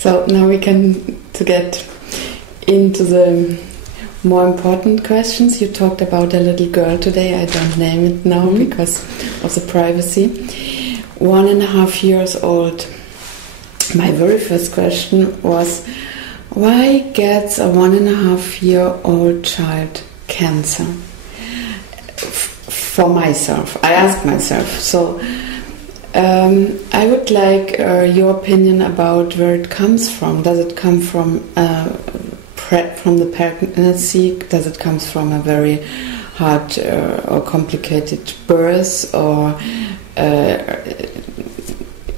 So now we can to get into the more important questions. You talked about a little girl today. I don't name it now because of the privacy. 1.5 years old. My very first question was, why gets a 1.5-year-old child cancer? For myself, I asked myself. So I would like your opinion about where it comes from. Does it come from the pregnancy? Does it come from a very hard or complicated birth, or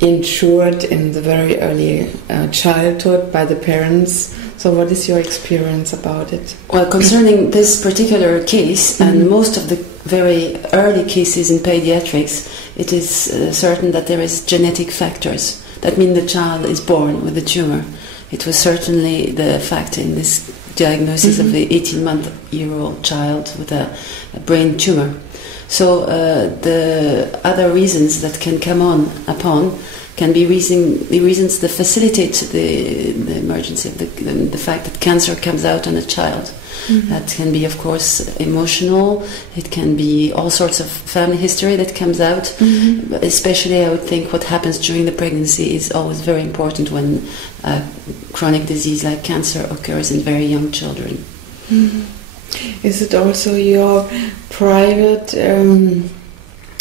insured in the very early childhood by the parents? So what is your experience about it? Well, concerning this particular case, and most of the very early cases in pediatrics, it is certain that there is genetic factors. That means the child is born with a tumor. It was certainly the fact in this diagnosis of the 18-month-year-old child with a brain tumor. So the other reasons that can come upon can be reasons that facilitate the emergence of the fact that cancer comes out on a child. That can be, of course, emotional. It can be all sorts of family history that comes out. But especially, I would think what happens during the pregnancy is always very important when a chronic disease like cancer occurs in very young children. Is it also your private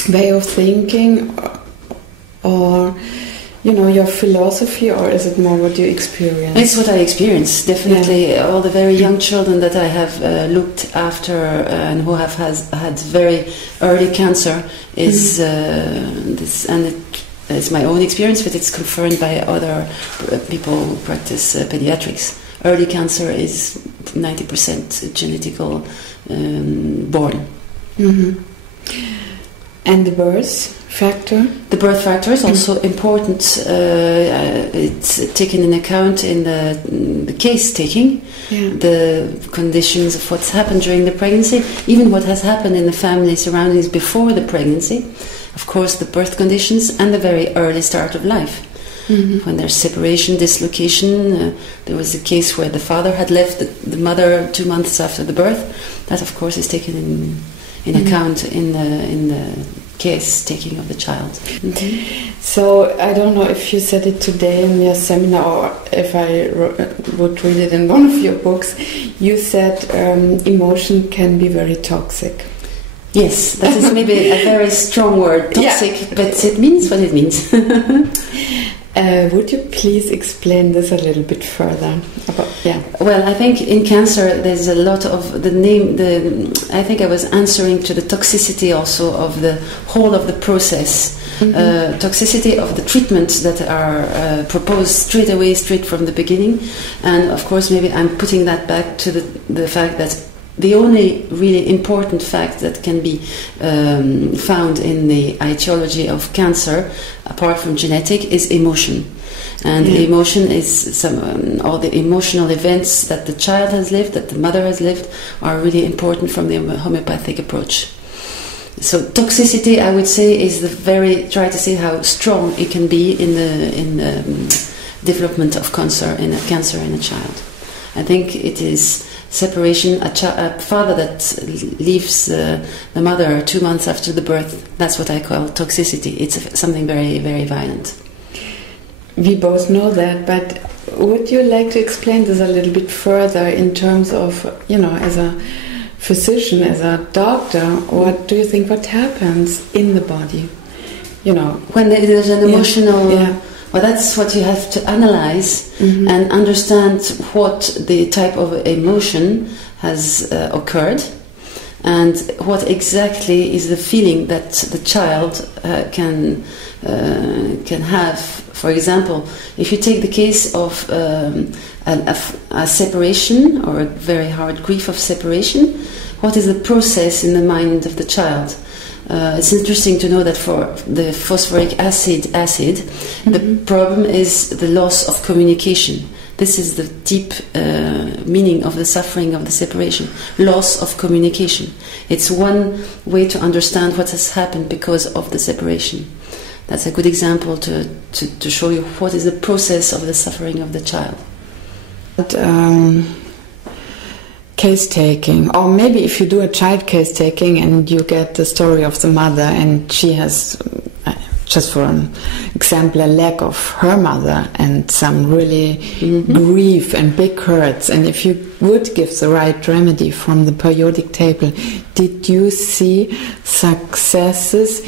way of thinking, or your philosophy, or is it more what you experience? It's what I experience, definitely. Yeah. All the very young children that I have looked after and who have had very early cancer is this, and it's my own experience, but it's confirmed by other people who practice pediatrics. Early cancer is 90% genetical born. And the birth factor? The birth factor is also important. It's taken in account in the case taking, the conditions of what's happened during the pregnancy, even what has happened in the family surroundings before the pregnancy, of course the birth conditions, and the very early start of life. When there's separation, dislocation, there was a case where the father had left the mother 2 months after the birth. That, of course, is taken in account in the case taking of the child. So I don't know if you said it today in your seminar, or if I would read it in one of your books. You said emotion can be very toxic. Yes, that is maybe a very strong word, toxic, but it means what it means. Would you please explain this a little bit further? Well, I think in cancer there's a lot of I think I was answering to the toxicity also of the whole of the process. Toxicity of the treatments that are proposed straight from the beginning. And of course maybe I'm putting that back to the fact that the only really important fact that can be found in the etiology of cancer, apart from genetic, is emotion. And emotion is all the emotional events that the child has lived, that the mother has lived, are really important from the homeopathic approach. So toxicity, I would say, is try to see how strong it can be in the development of cancer in a child. I think it is separation, a father that leaves the mother 2 months after the birth. That's what I call toxicity. It's something very, very violent. We both know that, but would you like to explain this a little bit further in terms of, as a physician, as a doctor, what do you think what happens in the body? When there's an emotional... Well, that's what you have to analyze and understand what the type of emotion has occurred, and what exactly is the feeling that the child can have. For example, if you take the case of a separation, or a very hard grief of separation, what is the process in the mind of the child? It's interesting to know that for the phosphoric acid, the problem is the loss of communication. This is the deep meaning of the suffering of the separation. Loss of communication. It's one way to understand what has happened because of the separation. that's a good example to show you what is the process of the suffering of the child. But, case taking, or maybe if you do a child case taking and you get the story of the mother and she has, just for an example, a lack of her mother and some really grief and big hurts, and if you would give the right remedy from the periodic table, did you see successes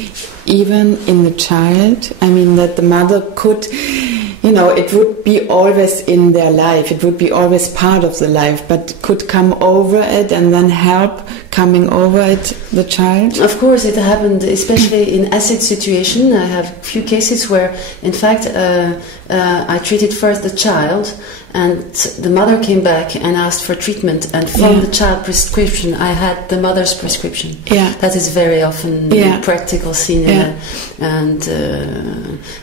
even in the child? I mean, that the mother could, you know, it would be always in their life, it would be always part of the life, but could come over it and then help coming over it, the child? Of course, it happened, especially in acid situation. I have a few cases where, in fact, I treated first the child, and the mother came back and asked for treatment, and from the child prescription I had the mother's prescription. That is very often a practical scene, and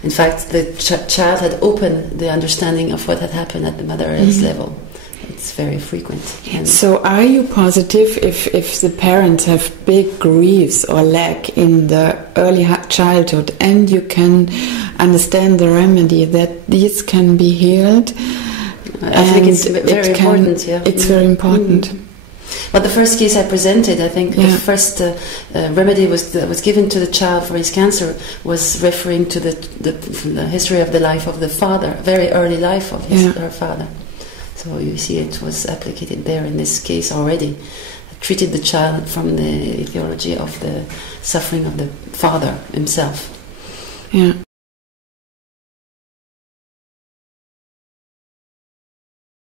in fact the child had opened the understanding of what had happened at the mother's level. It's very frequent. And so are you positive if the parents have big griefs or lack in the early childhood, and you can understand the remedy, that these can be healed? I think it's very important. It's very important. But the first case I presented, I think the first remedy that was given to the child for his cancer was referring to the history of the life of the father, very early life of her father. So you see, it was applicated there in this case already. I treated the child from the etiology of the suffering of the father himself. Yeah.